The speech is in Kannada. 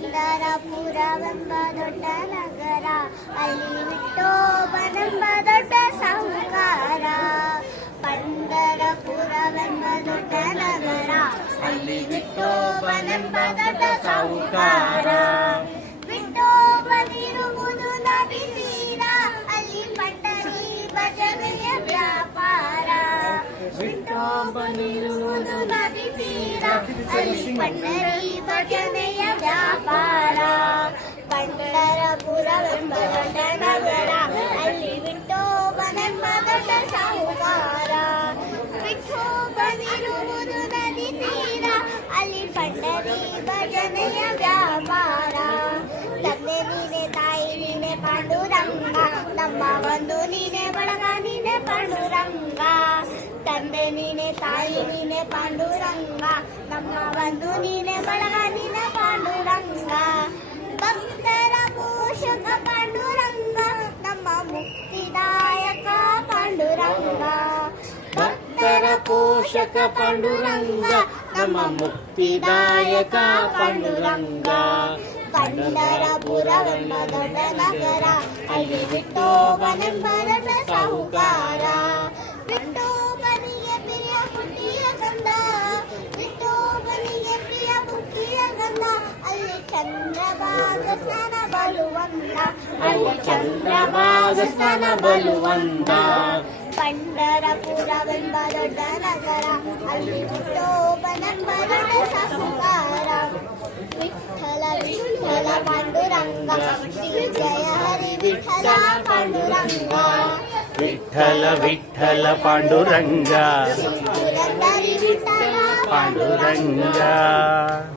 ಪಂಡರಪುರವೆಂಬ ದೊಡ್ಡ ನಗರ, ಅಲ್ಲಿ ವಿಠೋಬನೆಂಬ ದೊಡ್ಡ ಸಾಹುಕಾರ ಪಂಡರಪುರವೆಂಬ ದೊಡ್ಡ ನಗರ, ಅಲ್ಲಿ ವಿಠೋಬನೆಂಬ ದೊಡ್ಡ ಸಾಹುಕಾರ ವಿಠೋಬನಿರುವುದು ಅಲ್ಲಿ ವ್ಯಾಪಾರ. ವಿಠೋಬನಿರುವುದು ಪಾಂಡುರಂಗ ತಂದೆ ನೀನೆ ತಾಯಿ ನೀನೆ ಪಾಂಡುರಂಗ ನಮ್ಮ ಒಂದು ನೀನೆ ಬಳಗ ನೀನೆ ಪಾಂಡುರಂಗ ಭಕ್ತರ ಪೋಷಕ ಪಾಂಡುರಂಗ ನಮ್ಮ ಮುಕ್ತಿದಾಯಕ ಪಾಂಡುರಂಗ ಭಕ್ತರ ಪೋಷಕ ಪಾಂಡುರಂಗ ನಮ್ಮ ಮುಕ್ತಿದಾಯಕ ಪಾಂಡುರಂಗ ಪಂಡರಪುರವೆಂಬ ದೊಡ್ಡ ನಗರ ಅಲ್ಲಿ ವಿಠೋಬನೆಂಬ ಬಲುವಂದ ಅಲ್ಲಿ ಚಂದ್ರಭಾಗ ಸ್ನಾನ ಬಲುವಂದ ಪಂಡರಪುರವೆಂಬ ದೊಡ್ಡ ನಗರ ಅಲ್ಲಿ ವಿಠೋಬನೆಂಬ ದೊಡ್ಡ ಸಾಹುಕಾರ ವಿಠಲ ವಿಠಲ ಪಾಂಡುರಂಗ ಶ್ರೀ ಜಯ ಹರಿ ವಿಠಲ ಪಾಂಡುರಂಗ ವಿಠಲ ವಿಠಲ ಪಾಂಡುರಂಗ ಪುರಂದರಿ ವಿಠಲ ಪಾಂಡುರಂಗ